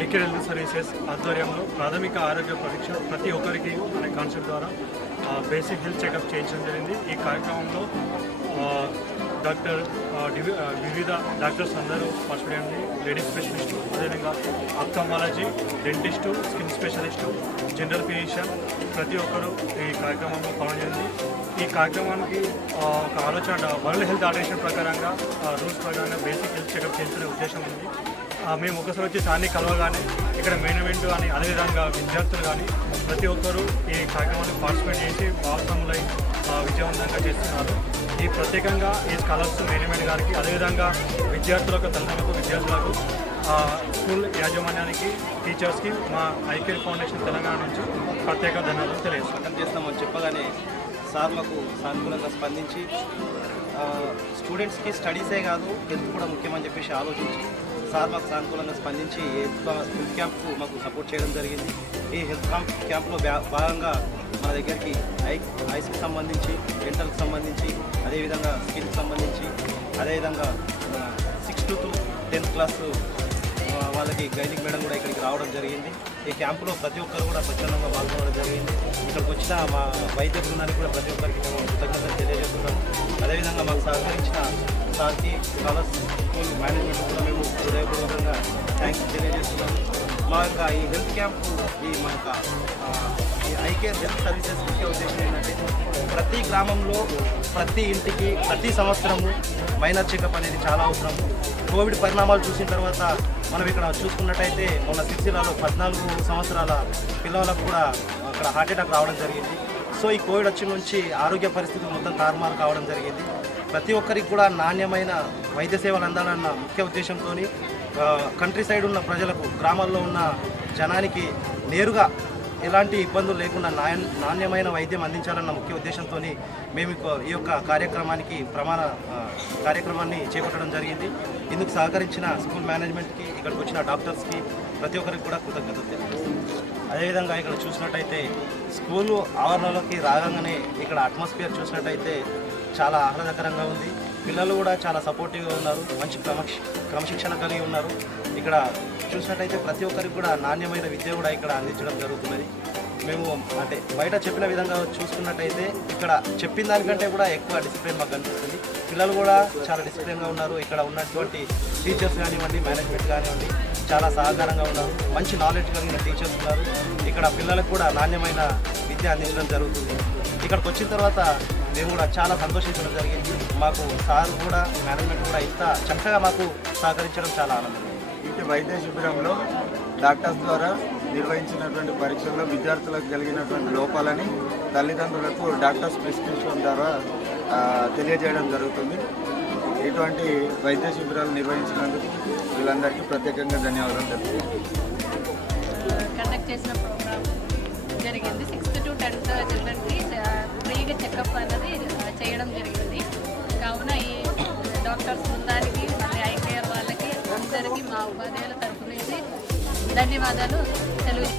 ICare health services ఆధ్వర్యంలో ప్రాథమిక ఆరోగ్య పరీక్ష ప్రతి ఒక్కరికి అనే కాన్సెప్ట్ ద్వారా బేసిక్ హెల్త్ చెకప్ చేయించడం జరిగింది. ఈ కార్యక్రమంలో వివిధ డాక్టర్స్ అందరూ పార్టిసిపేట్ అయింది. లేడీస్ స్పెషలిస్టు, అదేవిధంగా ophthalmology, dentist, skin specialist, general physician ప్రతి ఒక్కరూ ఈ కార్యక్రమంలో పాల్గొంది. ఈ కార్యక్రమానికి ఒక ఆలోచన వరల్డ్ హెల్త్ ఆర్గనైజేషన్ ప్రకారంగా రూల్స్ ప్రకారంగా బేసిక్ హెల్త్ చెకప్ చేయించే ఉద్దేశం ఉంది. మేము ఒకసారి వచ్చి సార్ని కలవగానే ఇక్కడ మేనేజ్మెంట్ కానీ అదేవిధంగా విద్యార్థులు కానీ ప్రతి ఒక్కరూ ఈ కార్యక్రమాన్ని పార్టిసిపేట్ చేసి భాగస్వాములై విజయవంతంగా చేస్తున్నారు. ఈ ప్రత్యేకంగా ఈ స్కాలర్స్ మేనేజ్మెంట్ గారికి అదేవిధంగా విద్యార్థులకు తల్లిదండ్రులకు విద్యార్థులకు స్కూల్ యాజమాన్యానికి టీచర్స్కి మా ఐకేర్ ఫౌండేషన్ తెలంగాణ నుంచి ప్రత్యేక ధన్యవాదాలు చేస్తామని చెప్పగానే సార్ మాకు సానుకూలంగా స్పందించి స్టూడెంట్స్కి స్టడీసే కాదు హెల్త్ కూడా ముఖ్యమని చెప్పేసి ఆలోచించి సార్ మాకు సానుకూలంగా స్పందించి హెల్త్ క్యాంప్కు మాకు సపోర్ట్ చేయడం జరిగింది. ఈ హెల్త్ క్యాంప్లో భాగంగా మన దగ్గరికి ఐస్కి సంబంధించి, డెంటల్కి సంబంధించి, అదేవిధంగా స్కిన్కి సంబంధించి, అదేవిధంగా 6th to 10th క్లాస్ వాళ్ళకి గైనిక్ మేడం కూడా ఇక్కడికి రావడం జరిగింది. ఈ క్యాంపులో ప్రతి ఒక్కరు కూడా స్వచ్ఛందంగా పాల్గొనడం జరిగింది. ఇక్కడికి వచ్చిన మా వైద్య బృందానికి కూడా ప్రతి ఒక్కరికి మేము కృతజ్ఞతలు తెలియజేస్తున్నాం. అదేవిధంగా మాకు సహకరించిన సార్కి స్కాలర్స్ స్కూల్ మేనేజ్మెంట్ కూడా మేము హృదయపూర్వకంగా థ్యాంక్స్ తెలియజేస్తున్నాము. మా యొక్క ఈ హెల్త్ క్యాంపు మా యొక్క ఐకేర్ హెల్త్ సర్వీసెస్ ముఖ్య ఉద్దేశం ఏంటంటే ప్రతి గ్రామంలో ప్రతి ఇంటికి ప్రతి సంవత్సరము మైనర్ చెకప్ అనేది చాలా అవసరం. కోవిడ్ పరిణామాలు చూసిన తర్వాత మనం ఇక్కడ చూసుకున్నట్టయితే మొన్న సిరిసిల్లలో 14 సంవత్సరాల పిల్లలకు కూడా అక్కడ హార్ట్ అటాక్ రావడం జరిగింది. సో ఈ కోవిడ్ వచ్చిన నుంచి ఆరోగ్య పరిస్థితులు మొత్తం తారుమారు కావడం జరిగింది. ప్రతి ఒక్కరికి కూడా నాణ్యమైన వైద్య సేవలు అందాలన్న ముఖ్య ఉద్దేశంతో కంట్రీ సైడ్ ఉన్న ప్రజలకు, గ్రామాల్లో ఉన్న జనానికి నేరుగా ఎలాంటి ఇబ్బందులు లేకుండా నాణ్యమైన వైద్యం అందించాలన్న ముఖ్య ఉద్దేశంతో మేము ఈ యొక్క కార్యక్రమాన్ని చేపట్టడం జరిగింది. ఇందుకు సహకరించిన స్కూల్ మేనేజ్మెంట్కి, ఇక్కడికి వచ్చిన డాక్టర్స్కి ప్రతి ఒక్కరికి కూడా కృతజ్ఞతలు తెలియజేస్తున్నాం. అదేవిధంగా ఇక్కడ చూసినట్టయితే స్కూలు ఆవరణలోకి రాగానే ఇక్కడ అట్మాస్ఫియర్ చూసినట్టయితే చాలా ఆహ్లాదకరంగా ఉంది. పిల్లలు కూడా చాలా సపోర్టివ్గా ఉన్నారు, మంచి క్రమశిక్షణ కలిగి ఉన్నారు. ఇక్కడ చూసినట్టయితే ప్రతి ఒక్కరికి కూడా నాణ్యమైన విద్య కూడా ఇక్కడ అందించడం జరుగుతున్నది. మేము అంటే బయట చెప్పిన విధంగా చూసుకున్నట్టయితే ఇక్కడ చెప్పిన దానికంటే కూడా ఎక్కువ డిసిప్లిన్ మాకు కనిపిస్తుంది. పిల్లలు కూడా చాలా డిసిప్లిన్గా ఉన్నారు. ఇక్కడ ఉన్నటువంటి టీచర్స్ కానివ్వండి, మేనేజ్మెంట్ కానివ్వండి చాలా సహకారంగా ఉన్నారు. మంచి నాలెడ్జ్ కలిగిన టీచర్స్ ఉన్నారు. ఇక్కడ పిల్లలకు కూడా నాణ్యమైన విద్య అందించడం జరుగుతుంది. ఇక్కడికి వచ్చిన తర్వాత మేము కూడా చాలా సంతోషించడం జరిగింది. మాకు సార్ కూడా, మేనేజ్మెంట్ కూడా ఇంత చక్కగా మాకు సహకరించడం చాలా ఆనందం. ఇటు వైద్య శిబిరంలో డాక్టర్స్ ద్వారా నిర్వహించినటువంటి పరీక్షల్లో విద్యార్థులకు కలిగినటువంటి లోపాలని తల్లిదండ్రులకు డాక్టర్స్ ప్రిస్క్రిప్షన్ ద్వారా తెలియజేయడం జరుగుతుంది. ఇటువంటి వైద్య శిబిరాలు నిర్వహించినందుకు వీళ్ళందరికీ ప్రత్యేకంగా ధన్యవాదాలు తెలుపుతున్నాను. కండక్ట్ చేసిన ప్రోగ్రామ్ జరిగింది. 6th to 10th చిల్డ్రన్కి ఫ్రీగా చెకప్ అనేది చేయడం జరిగింది. కావున ఈ డాక్టర్స్ బృందానికి, మళ్ళీ ఐకేర్ వాళ్ళకి అందరికీ మా ఉపాధ్యాయుల తరఫు నుంచి ధన్యవాదాలు తెలుగు.